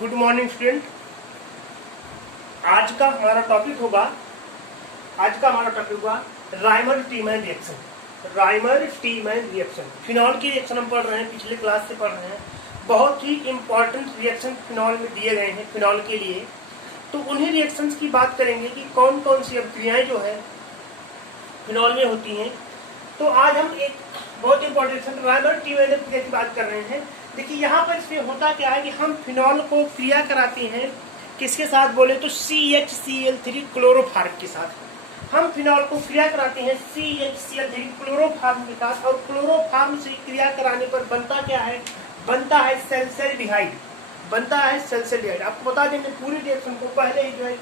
Good morning student. आज का हमारा टॉपिक होगा राइमर-टीमैन रिएक्शन। राइमर-टीमैन रिएक्शन फिनॉल की रिएक्शन हम पढ़ रहे हैं, पिछले क्लास से पढ़ रहे हैं। बहुत ही इंपॉर्टेंट रिएक्शन फिनॉल में दिए गए हैं फिनॉल के लिए, तो उन्हीं रिएक्शंस की बात करेंगे कि कौन कौन सी अभिक्रियाएं जो है फिनॉल में होती हैं। तो आज हम एक बहुत इंपॉर्टेंट राइमर-टीमैन अभिक्रिया की बात कर रहे हैं। देखिए यहाँ पर इसमें होता क्या है कि हम फिनॉल को क्रिया कराते हैं किसके साथ, बोले तो CHCl3 क्लोरोफार्म के साथ। हम फिनॉल को क्रिया कराते हैं CHCl3 क्लोरोफार्म के साथ, और क्लोरोफार्म से क्रिया कराने पर बनता क्या है, बनता है सल्फेल्डिहाइड। बनता है सल्फेल्डिहाइड। आपको बता देंगे पूरी रिएक्शन को पहले ही जो है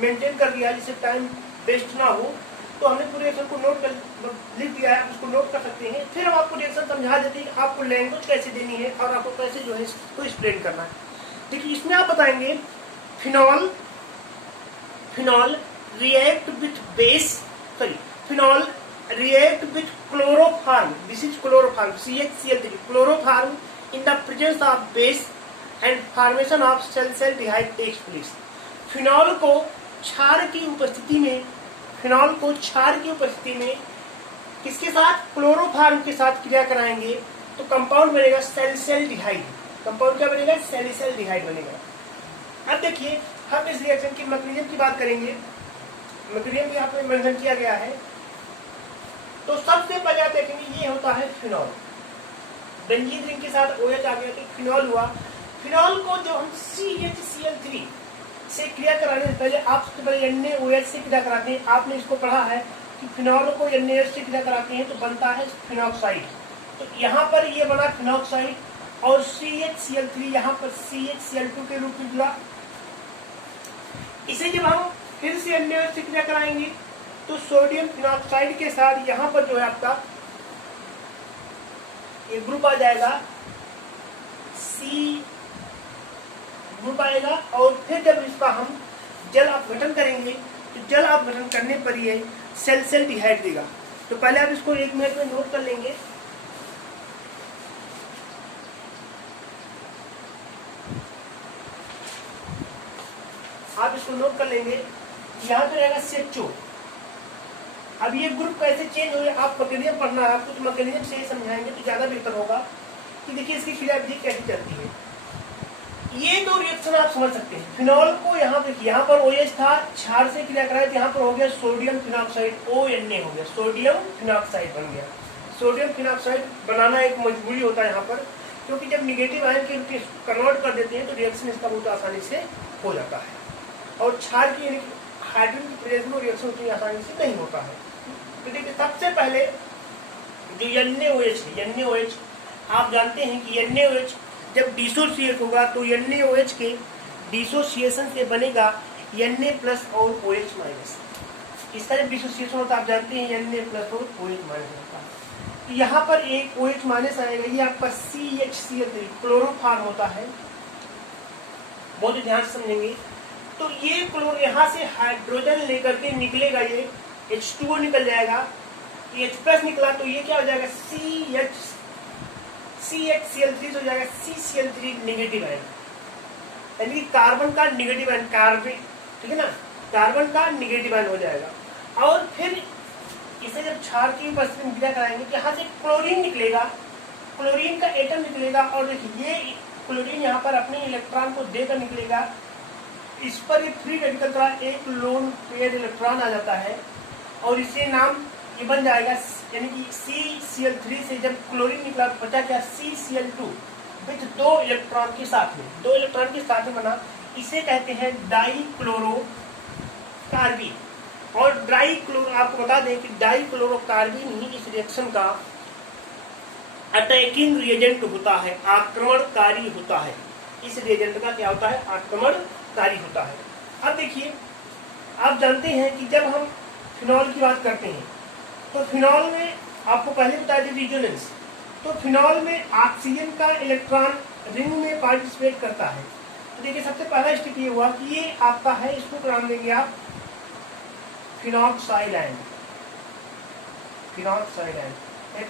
मेंटेन कर दिया जिससे टाइम वेस्ट ना हो, तो हमने पूरे रिएक्शन को नोट कर लिख दिया है, आप उसको नोट कर सकते हैं। फिर हम आपको रिएक्शन समझा देते हैं कि आपको लैंग्वेज कैसे देनी है और आपको कैसे जो है इसको एक्सप्लेन करना है। देखिए इसमें आप बताएंगे phenol react with phenol react with chloroform, this is chloroform CHCl3 chloroform in the presence of base and formation of salicylaldehyde takes place. Phenol को क्षार की उपस्थिति में किसके साथ, क्लोरोफार्म के साथ क्रिया कराएंगे तो कंपाउंड बनेगा सल्फेल्डिहाइड। कंपाउंड क्या बनेगा, सल्फेल्डिहाइड बनेगा। अब देखिए हम इस रिएक्शन की मैकेनिज्म की बात करेंगे। मैकेनिज्म यहाँ पे मेंशन किया गया है। तो सबसे पहले आप देखेंगे ये होता है फिनॉल, बेंजीन रिंग के साथ OH आ गया तो फिनॉल हुआ। फिनॉल को जो हम CHCl3 से क्रिया कराने से पहले आप सबसे पहले NaOH से क्रिया कराते हैं। आपने इसको पढ़ा है कि फिनॉल को NaOH से क्रिया कराते हैं तो बनता है फिनॉक्साइड। तो यहाँ पर ये बना फिनॉक्साइड, और CHCl3 यहाँ पर CHCl2 के रूप में जुड़ा। इसे जब हम फिर से NaOH से क्रिया कराएंगे तो सोडियम फिनॉक्साइड के साथ यहाँ पर जो है आपका एक ग्रुप आ जाएगा, C ग्रुप आएगा। और फिर जब इसका हम जल अपघटन करेंगे तो जल अपघटन करने पर ये सल्फेल्डिहाइड देगा। तो पहले आप इसको 1 मिनट में नोट कर लेंगे। आप इसको नोट कर लेंगे। यहाँ पे रहेगा CHO। अब ये ग्रुप कैसे चेंज हो, आप मैकेनिज्म पढ़ना है आपको, तो मैकेनिज्म से समझाएंगे तो ज्यादा बेहतर होगा कि देखिए इसकी क्रियाविधि कैसे चलती है। ये दो रिएक्शन आप समझ सकते हैं। फिनॉल को यहाँ पर OH था, क्षार से क्रिया कराया तो यहाँ पर हो गया सोडियम फिनॉक्साइड, ONA हो गया, सोडियम फिनॉक्साइड बन गया। सोडियम फिनॉक्साइड बनाना एक मजबूरी होता है यहाँ पर, क्योंकि जब निगेटिव आयन के कन्वर्ट कर देते हैं तो रिएक्शन इसका बहुत आसानी से हो जाता है, और क्षार की हाइड्रोजन की प्रेजेंस में रिएक्शन उतनी आसानी से नहीं होता है। तो देखिए सबसे पहले जो NaOH आप जानते हैं कि NaOH जब डिसोसिएट होगा तो NaOH के डिसोसिएशन से बनेगा Na+ और OH-। इसका जब डिसोसिएशन होता है आप जानते हैं Na+ और OH- होता है। तो यहाँ पर एक OH- आएगा, ये आपका CHCl3 क्लोरोफार्म होता है। बहुत ही ध्यान से समझेंगे। तो ये क्लोर यहाँ से हाइड्रोजन लेकर के निकलेगा, ये H2O निकल जाएगा, H+ निकला तो ये क्या हो जाएगा, CHCl3 हो जाएगा CCl3 नेगेटिव आयन, यानी कार्बन का नेगेटिव आयन, ठीक है ना, कार्बन का नेगेटिव आयन हो जाएगा। और फिर इसे जब क्षार की उपस्थिति में क्रिया कराएंगे तो यहाँ से क्लोरीन निकलेगा, क्लोरीन का एटम निकलेगा, और देखिए ये क्लोरीन यहाँ पर अपने इलेक्ट्रॉन को देकर निकलेगा। इस पर एक फ्री रेडिकल का एक लोन पेयर इलेक्ट्रॉन आ जाता है, और इसे नाम ये बन जाएगा, यानी कि CCl3 से जब क्लोरीन निकला बचा क्या, CCl2 विथ 2 इलेक्ट्रॉन के साथ में बना। इसे कहते हैं डाइक्लोरोकार्बीन। और डाइक्लोरो आपको बता दें कि डाइक्लोरोकार्बीन ही इस रिएक्शन का अटैकिंग रिएजेंट होता है, आक्रमणकारी होता है। इस रिएजेंट का क्या होता है, आक्रमणकारी होता है। अब देखिए आप जानते हैं कि जब हम फिनॉल की बात करते हैं तो फिनॉल में आपको पहले बताया था रिजोनेंस। तो फिनॉल में ऑक्सीजन का इलेक्ट्रॉन रिंग में पार्टिसिपेट करता है। तो देखिए सबसे पहला स्टेप ये हुआ कि ये आपका है, इसको नाम देंगे आप फिनॉक्साइड आयन।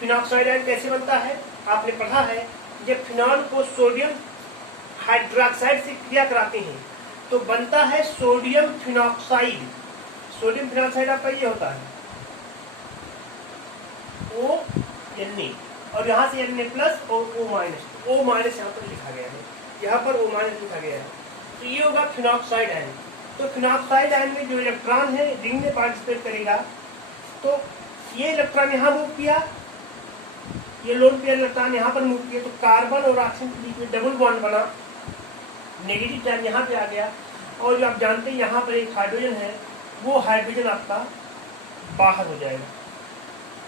फिनॉक्साइड आयन कैसे बनता है आपने पढ़ा है, जब फिनॉल को सोडियम हाइड्रोक्साइड से क्रिया कराते हैं तो बनता है सोडियम फिनॉक्साइड। सोडियम फिनॉक्साइड आपका ये होता है O और यहाँ से Na+ और O-। O- यहाँ पर लिखा गया है, यहाँ पर O- लिखा गया है, तो ये होगा फिनॉक्साइड आयन। तो फिनॉक्साइड आयन में जो इलेक्ट्रॉन है रिंग में पार्टिसिपेट करेगा, तो ये इलेक्ट्रॉन यहाँ मूव किया, ये लोन पेयर इलेक्ट्रॉन यहाँ पर मूव किया, तो कार्बन और ऑक्सीजन के बीच में डबल बॉन्ड बना, नेगेटिव चार्ज यहाँ पे आ गया, और जो आप जानते हैं यहाँ पर एक हाइड्रोजन है, वो हाइड्रोजन आपका बाहर हो जाएगा,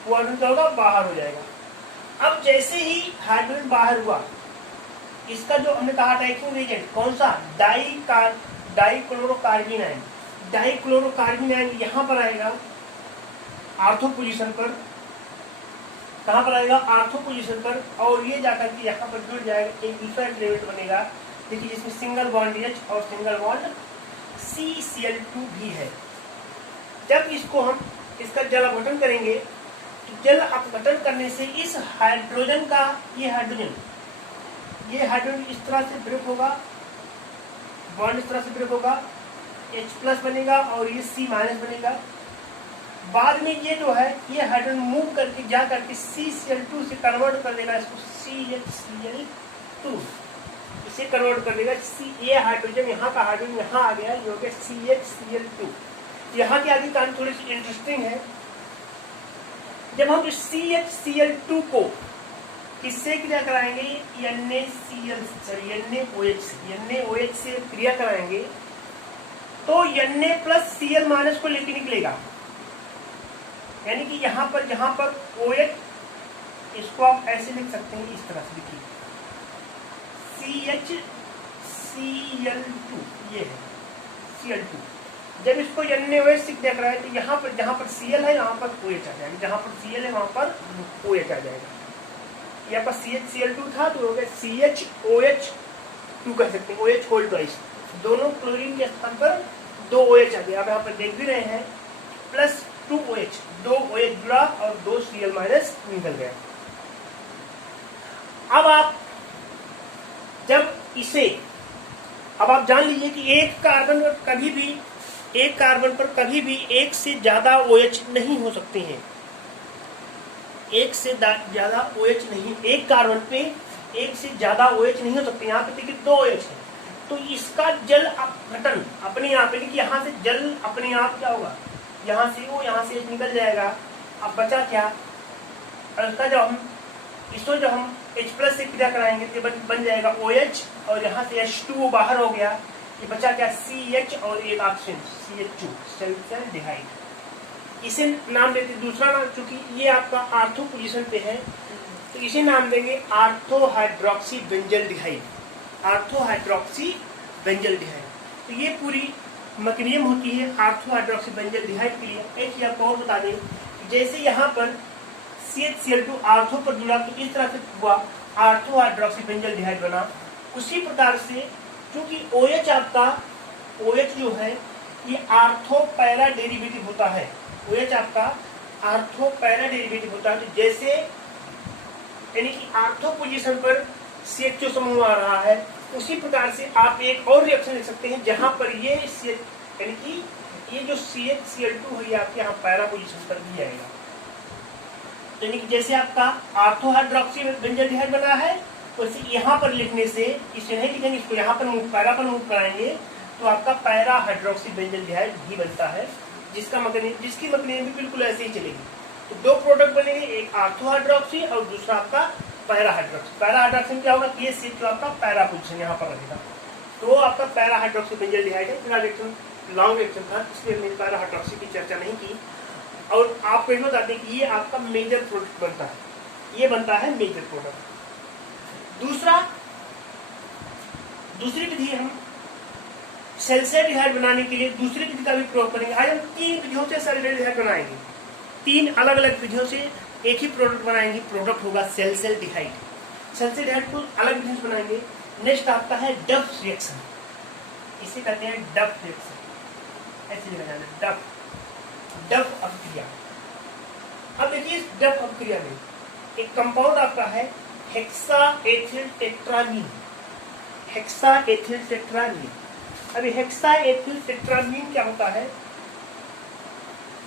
वो हाइड्रोजन क्या होगा, बाहर हो जाएगा। अब जैसे ही हाइड्रोजन बाहर हुआ, इसका जो हमने कहा अटैकिंग एजेंट कौन सा, डाइक्लोरोकार्बन आयन। डाइक्लोरोकार्बन आयन यहाँ पर आएगा आर्थो पोजीशन पर, कहाँ पर आएगा, आर्थो पोजीशन पर, और ये जाकर के यहाँ पर जुड़ जाएगा, एक दूसरा एलिमेंट बनेगा, देखिए जिसमें सिंगल बॉन्ड H और सिंगल बॉन्ड CCl2 भी है। जब इसको हम इसका जल अपघटन करेंगे, तो जल अपघटन करने से इस हाइड्रोजन का ये हाइड्रोजन इस तरह से ब्रेक होगा, बॉन्ड इस तरह से ब्रेक होगा, H+ बनेगा और ये C- बनेगा। बाद में ये जो है ये हाइड्रोजन मूव करके जा करके CCl2 से कन्वर्ट कर देगा इसको CHCl2, इसे कन्वर्ट कर देगा। ये हाइड्रोजन यहाँ का हाइड्रोजन यहाँ आ गया, ये हो गया CHCl2। यहाँ की आगे कहानी थोड़ी सी इंटरेस्टिंग है। जब हम CHCl2 को किससे क्रिया कराएंगे, NaOH से क्रिया कराएंगे, तो Na+Cl- को लेके निकलेगा, यानी कि यहाँ पर जहां पर OH, इसको आप ऐसे लिख सकते हैं, इस तरह से लिखिए CHCl2, ये है Cl2। जब इसको NaOH से क्रिया कराए तो यहाँ पर जहां पर Cl है यहाँ पर OH आ जाएगा, जहां पर Cl है वहां पर OH आ जाएगा। यहाँ पर CHCl2 था तो हो गया CHOH2 कह सकते हैं, OH होल ट्वाइस, दोनों क्लोरीन के स्थान पर 2 OH आ गया। अब यहाँ पर देख भी रहे हैं +2OH, 2 OH जुड़ा और 2 Cl- निकल गया। अब आप जब इसे, अब आप जान लीजिए कि एक कार्बन पर कभी भी एक से ज्यादा OH नहीं हो सकते हैं, एक से ज्यादा OH नहीं, एक कार्बन पे एक से ज्यादा OH नहीं हो सकते। यहाँ पे देखिए 2 OH है, तो इसका जल अपघटन अपने आप, यानी कि यहाँ से जल अपने आप क्या होगा, यहाँ से वो यहाँ से निकल जाएगा। अब बचा क्या, इसका जब हम H+ से क्रिया कराएंगे तो बन जाएगा OH, और यहाँ से H2O बाहर हो गया, ये बचा क्या CH और एक ऑक्सीजन CH2, सेल्फेल्डिहाइड। इसे नाम देते, दूसरा नाम, चूंकि ये आपका आर्थो पोजीशन पे है तो इसे नाम देंगे ortho hydroxy benzaldehyde, ortho hydroxy benzaldehyde. तो ये पूरी मैकेनिज्म होती है आर्थो हाइड्रोक्सी बेंजल्डिहाइड के लिए। एक चीज आपको और बता दें, जैसे यहाँ पर CHCl2 आर्थो पर जुड़ा तो इस तरह से हुआ, आर्थो हाइड्रोक्सी बेंजल्डिहाइड बना। उसी प्रकार से क्योंकि OH आपका, OH जो है ये आर्थो पैरा डेरिवेटिव होता है, OH आपका आर्थो पैरा डेरिवेटिव होता है। तो जैसे यानी कि आर्थो पोजीशन पर CHO समूह आ रहा है, उसी प्रकार से आप एक और रिएक्शन लिख सकते हैं जहां पर ये यानी कि ये जो CHCl2 है ये आपके यहाँ पैरा पोजीशन पर भी आएगा। यानी कि जैसे आपका आर्थो हाइड्रोक्सी बेंजल्डिहाइड बना है, वैसे यहाँ पर लिखने से, इसे नहीं लिखेंगे, इसको यहाँ पर पैरा पर मूव कराएंगे तो आपका पैरा हाइड्रोक्सी बेंजल्डिहाइड भी बनता है, जिसकी मैकेनिज्म भी बिल्कुल ऐसे ही चलेगी। तो 2 प्रोडक्ट बनेंगे, एक आर्थो हाइड्रोक्सी और दूसरा आपका पैरा हाइड्रोक्सी। पैरा हाइड्रोक्सी क्या होगा, ये CH2 आपका पैरा पोजीशन यहाँ पर रहेगा, तो आपका पैरा हाइड्रोक्सी बेंजल्डिहाइड है। फिलहाल लॉन्ग रिएक्शन था, इसलिए मैंने पैरा हाइड्रोक्सी की चर्चा नहीं की। और आपको ये बताते हैं कि ये आपका मेजर प्रोडक्ट बनता है, ये बनता है मेजर प्रोडक्ट। दूसरी विधि हम सेल्फेल्डिहाइड बनाने के लिए दूसरी विधि का भी प्रयोग करेंगे। आज हम 3 विधियों से सेल्फेल्डिहाइड बनाएंगे, 3 अलग अलग विधियों से एक ही प्रोडक्ट बनाएंगे, प्रोडक्ट होगा सेल्फेल्डिहाइड। सेल्फेल्डिहाइड को अलग विधि से बनाएंगे। नेक्स्ट आपका है डफ रिएक्शन, इसे कहते हैं डफ रिएक्शन, ऐसे लिखा जाता है डफ अपक्रिया। अब देखिए इस डफ अपक्रिया में एक कंपाउंड आपका है हेक्साएथिल टेट्रामीन। Hexa ethyl tetrammine. अभी हेक्सा एथिल टेट्रामीन क्या होता है,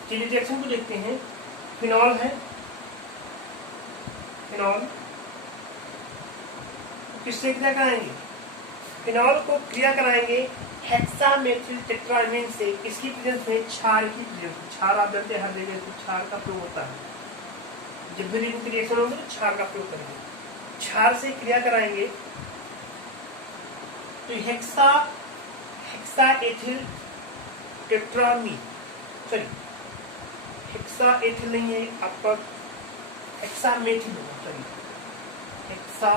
चलिए रिएक्शन को देखते हैं। फिनॉल है, फिनॉल किससे क्रिया कराएंगे, फिनॉल को क्रिया कराएंगे हेक्सामेथिल टेट्रामीन से। इसकी प्रेजेंस में क्षार की प्रेजेंस, क्षार आप जानते हैं हर जगह से क्षार का प्रयोग होता है, जब भी रिएक्शन होगी तो क्षार का प्रयोग करेंगे, क्षार से क्रिया कराएंगे तो hexa ethyl tetrammine, sorry hexa ethyl नहीं है आपका, हेक्सामेथिल होगा, सॉरी हेक्सा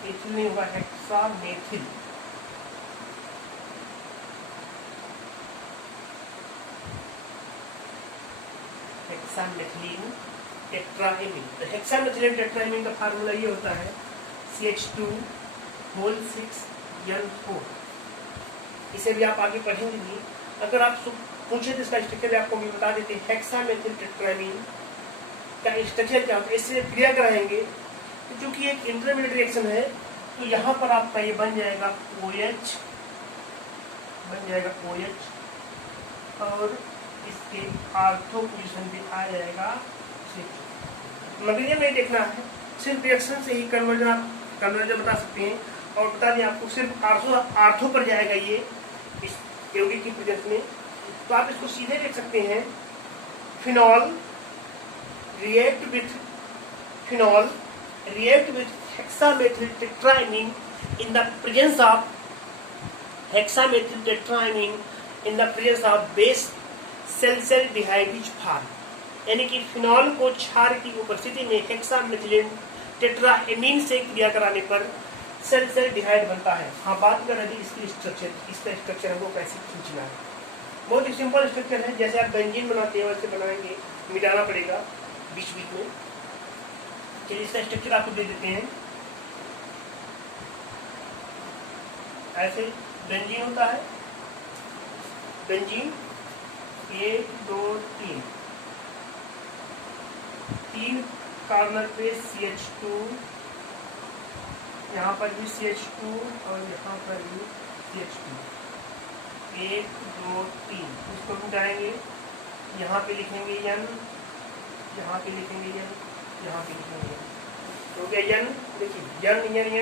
एथिल नहीं होगा, हेक्सामेथिल। Hexamethylene tetramine. तो हेक्सामेथिलीन टेट्राएमीन का फार्मूला ये होता है CH2 6N4। इसे भी आप आगे पढ़ेंगे नहीं, अगर आप पूछे तो इसका स्ट्रक्चर आपको भी बता देते हैं। हेक्सामेथिल टेट्राएमीन का स्ट्रक्चर क्या होता है, इससे क्रिया कराएंगे जो कि एक इंटरमीडिएट रिएक्शन है, तो यहाँ पर आपका ये बन जाएगा OH, बन जाएगा OH, और इसके आर्थो पोजीशन पे आ जाएगा CH2। मगर में देखना है सिर्फ रिएक्शन से ही कन्वर्जन बता सकते हैं, और बता दें आपको सिर्फ आर्थो पर जाएगा ये इस यौगिक की प्रेजेंस में। तो आप इसको सीधे देख सकते हैं, phenol react with hexamethyl tetramine in the presence of hexamethyl tetraamine in the presence of base salicylaldehyde is form. यानी कि फिनॉल को क्षार की उपस्थिति में हेक्सामेथिलीन टेट्राएमीन से क्रिया कराने पर सेल्सल्डिहाइड बनता है। हाँ, बात कर रहे थे इसकी स्ट्रक्चर, इसका स्ट्रक्चर हमको कैसे खींचना है। बहुत ही सिंपल स्ट्रक्चर है, जैसे आप बेंजीन बनाते हैं वैसे बनाएंगे, मिटाना पड़ेगा बीच बीच में। चलिए इसका स्ट्रक्चर आपको दे देते हैं। ऐसे बेंजीन होता है, बेंजीन 1 2 3, 3 कार्बन पे CH2, यहाँ पर भी CH2 और यहाँ पर भी CH2, 1 2 3। इसको मिटाएंगे, यहाँ पे लिखेंगे N, यहाँ पे लिखेंगे N, यहाँ पे लिखेंगे N, तो क्या N, देखिए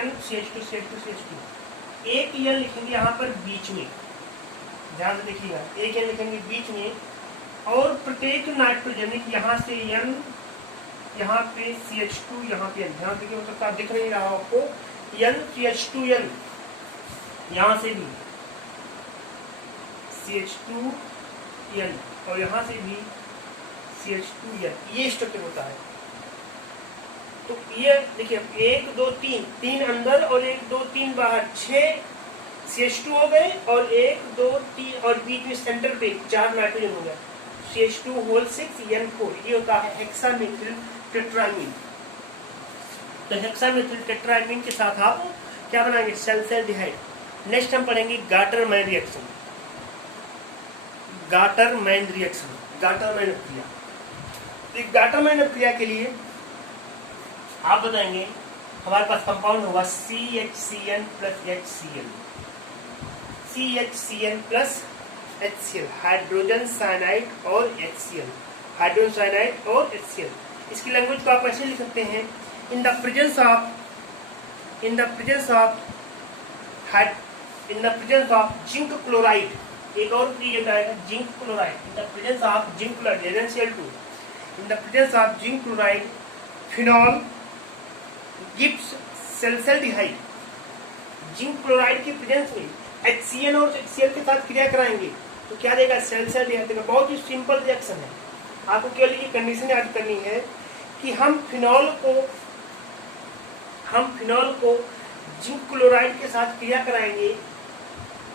N CH2 CH2 CH2। एक N लिखेंगे यहाँ पर बीच में, ध्यान से देखिएगा, एक N लिखेंगे बीच में, और प्रत्येक नाइट्रोजन यहाँ से N, यहाँ पे CH2, यहाँ पे N, ध्यान से हो सकता है दिख नहीं रहा आपको, N CH2N, यहाँ से भी CH2N, और यहाँ से भी CH2N, ये स्ट्रक्चर होता है। तो ये देखिए 1 2 3, 3 अंदर और 1 2 3 बाहर, 6 CH2 हो गए, और 1 2 3 और बीच में सेंटर पे 4 नाइट्रोजन हो गया, CH2 होल 6 N4। ये होता है हेक्सामेथिल टेट्राएमीन। तो हेक्सामेथिल टेट्राएमीन के साथ आप क्या बनाएंगे, सेल्सल्डिहाइड। नेक्स्ट हम पढ़ेंगे Gattermann reaction, Gattermann reaction, Gattermann क्रिया। गाटरमैन क्रिया के लिए आप बताएंगे हमारे पास कंपाउंड होगा CHCN plus HCl, CHCN plus HCl, hydrogen cyanide और HCl, हाइड्रोजन साइनाइड और HCl। इसकी लैंग्वेज को आप ऐसे लिख सकते हैं, in the presence of zinc chloride. एक और रिएक्ट आएगा zinc chloride, in the presence of zinc chloride NaCl2, in the presence of zinc chloride phenol gives सेल्सल्डिहाइड। Zinc chloride की प्रेजेंस में HCN और HCl के साथ क्रिया कराएंगे तो क्या देगा, सेल्सल्डिहाइड देगा। बहुत ही सिंपल रिएक्शन है, आपको केवल ये कंडीशन याद करनी है कि हम फिनॉल को जिंक क्लोराइड के साथ क्रिया कराएंगे,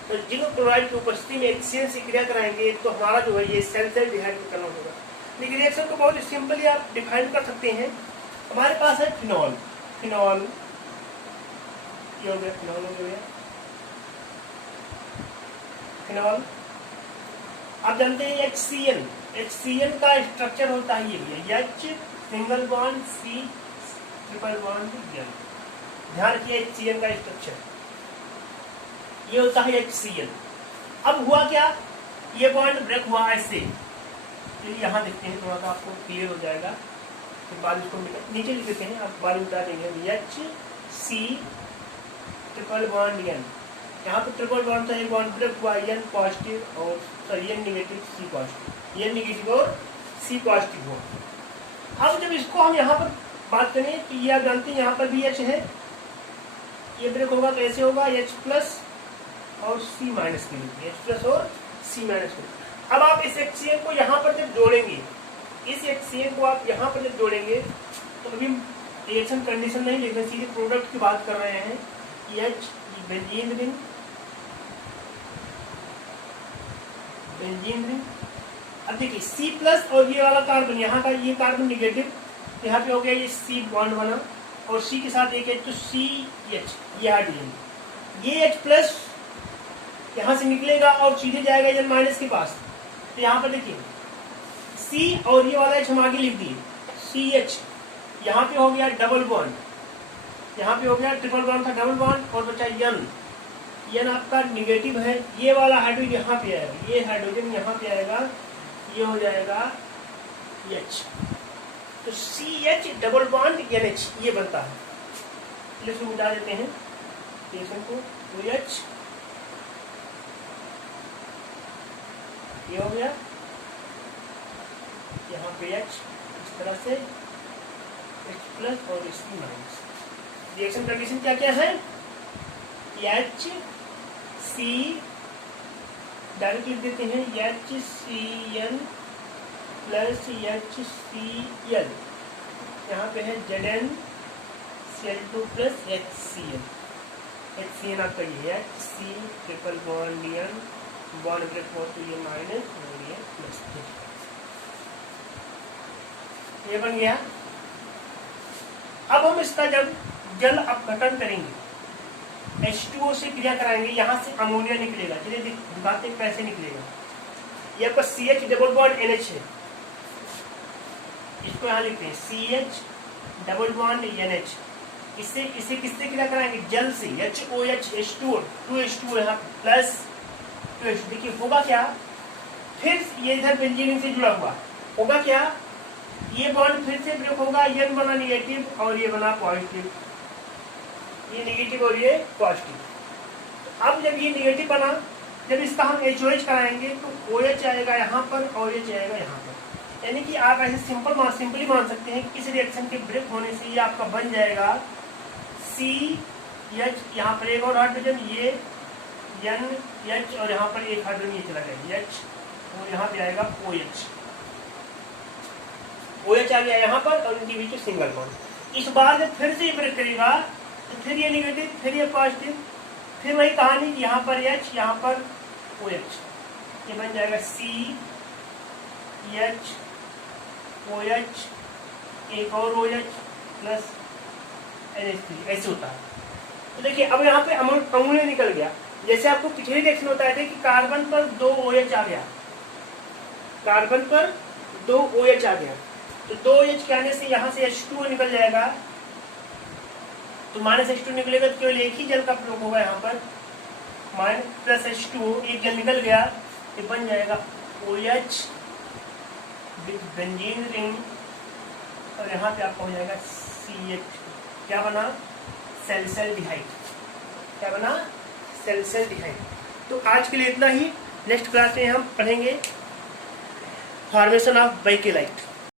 तो जिंक क्लोराइड की उपस्थिति में HCN से क्रिया कराएंगे तो हमारा जो है ये सेल्सल्डिहाइड में कन्वर्ट होगा। लेकिन रिएक्शन को बहुत सिंपली आप डिफाइन कर सकते हैं। हमारे पास है फिनॉल, ये हो गया, फिनॉल हो गया, फिनॉल। आप जानते हैं HCN का स्ट्रक्चर होता है ये H single bond C triple bond N। ध्यान रखिए HCN का स्ट्रक्चर, ये होता है HCl। अब हुआ क्या, ये बॉन्ड ब्रेक हुआ ऐसे, चलिए यहाँ देखते हैं, थोड़ा सा आपको क्लियर हो जाएगा। फिर बाद इसको नीचे लिख देते हैं, आप बाद में बता देंगे। HC ट्रिपल बॉन्ड N, यहाँ पे ट्रिपल बॉन्ड था, एक बॉन्ड ब्रेक हुआ, N पॉजिटिव और sorry N negative C positive, N negative और C पॉजिटिव हुआ। अब जब इसको हम यहाँ पर बात करें तो ये आप जानते हैं यहाँ पर भी H है, ये ब्रेक होगा तो ऐसे होगा H प्लस और C माइनस के लिए, H प्लस और C माइनस के लिए। अब आप इस HCl को यहाँ पर जब जोड़ेंगे, इस HCl को आप यहाँ पर जब जोड़ेंगे तो अभी रिएक्शन कंडीशन नहीं लिख रहे, सीधे प्रोडक्ट की बात कर रहे हैं। H benzene ring, benzene ring. अब देखिए C प्लस और ये वाला कार्बन, यहाँ का ये कार्बन निगेटिव, यहाँ पे हो गया ये C बॉन्ड बना और C के साथ एक H, तो CH ये हाइड्रोजन, ये H प्लस यहाँ से निकलेगा और सीधे जाएगा N माइनस के पास। तो यहाँ पर देखिए C और ये वाला H हम आगे लिख दिए, CH, यहाँ पे हो गया डबल बॉन्ड, यहाँ पे हो गया ट्रिपल बॉन्ड था डबल बॉन्ड और बचा N आपका निगेटिव है, ये वाला हाइड्रोजन यहाँ पे आएगा, ये हाइड्रोजन यहाँ पे आएगा, ये हो जाएगा H, तो CH डबल बॉन्ड NH ये बनता है। इसको मिटा देते हैं रिएक्शन को, OH ये हो गया, यहाँ पे H इस तरह से H प्लस और C माइनस। रिएक्शन कंडीशन क्या क्या है, HC डायरेक्ट लिख देते हैं, HCl प्लस HCl, यहाँ पे है ZnCl2 प्लस HCl, HCl आपका ये HC triple bond N bond break हो तो ये माइनस और ये प्लस, ये बन गया। अब हम इसका जब जल अपघटन करेंगे, H2O से क्रिया कराएंगे, यहाँ से अमोनिया निकलेगा, चलिए दिखाते हैं कैसे निकलेगा। ये आपका CH डबल बॉन्ड NH है, इसको यहाँ लिखते हैं CH डबल बॉन्ड NH, इससे इसे किससे क्रिया कराएंगे, जल से, HOH H2O 2H2O यहाँ प्लस 2H, देखिए होगा क्या, फिर ये इधर बेंजीन से जुड़ा हुआ होगा क्या, ये बॉन्ड फिर से ब्रेक होगा, N बना निगेटिव और ये बना पॉजिटिव, ये निगेटिव और ये पॉजिटिव। अब जब ये निगेटिव बना, जब इसका हम HOH कराएंगे तो OH आएगा यहाँ पर और OH आएगा यहाँ पर, यानी कि आप ऐसे सिंपली मान सकते हैं कि इस रिएक्शन के ब्रेक होने से ये आपका बन जाएगा CH, यहाँ पर एक और हाइड्रोजन, ये NH और यहाँ पर एक हाइड्रोजन ये चला गया H और यहाँ पे आएगा OH आ गया यहाँ पर और इनके बीच में सिंगल बॉन्ड। इस बार जब फिर से ब्रेक करेगा तो फिर ये निगेटिव, फिर ये पॉजिटिव, फिर वही कहानी कि यहाँ पर H, यहाँ पर OH, ये बन जाएगा CH OH एक और OH प्लस NH3, ऐसे होता है। तो देखिए अब यहाँ पे अमोनिया निकल गया, जैसे आपको पिछले रिएक्शन बताया था कि कार्बन पर 2 OH आ गया, कार्बन पर 2 OH आ गया, तो 2 OH के आने से यहाँ से H2O निकल जाएगा, तो माइनस H2 निकलेगा तो केवल एक ही जल का प्रयोग होगा, यहाँ पर माइनस प्लस H2O, एक जल निकल गया, ये बन जाएगा OH विद बेंजीन रिंग और यहाँ पे आपका हो जाएगा CH, क्या बना, सैलिसाइल्डिहाइड, क्या बना, सैलिसाइल्डिहाइड। तो आज के लिए इतना ही, नेक्स्ट क्लास में हम पढ़ेंगे फॉर्मेशन ऑफ बाइकेलाइट।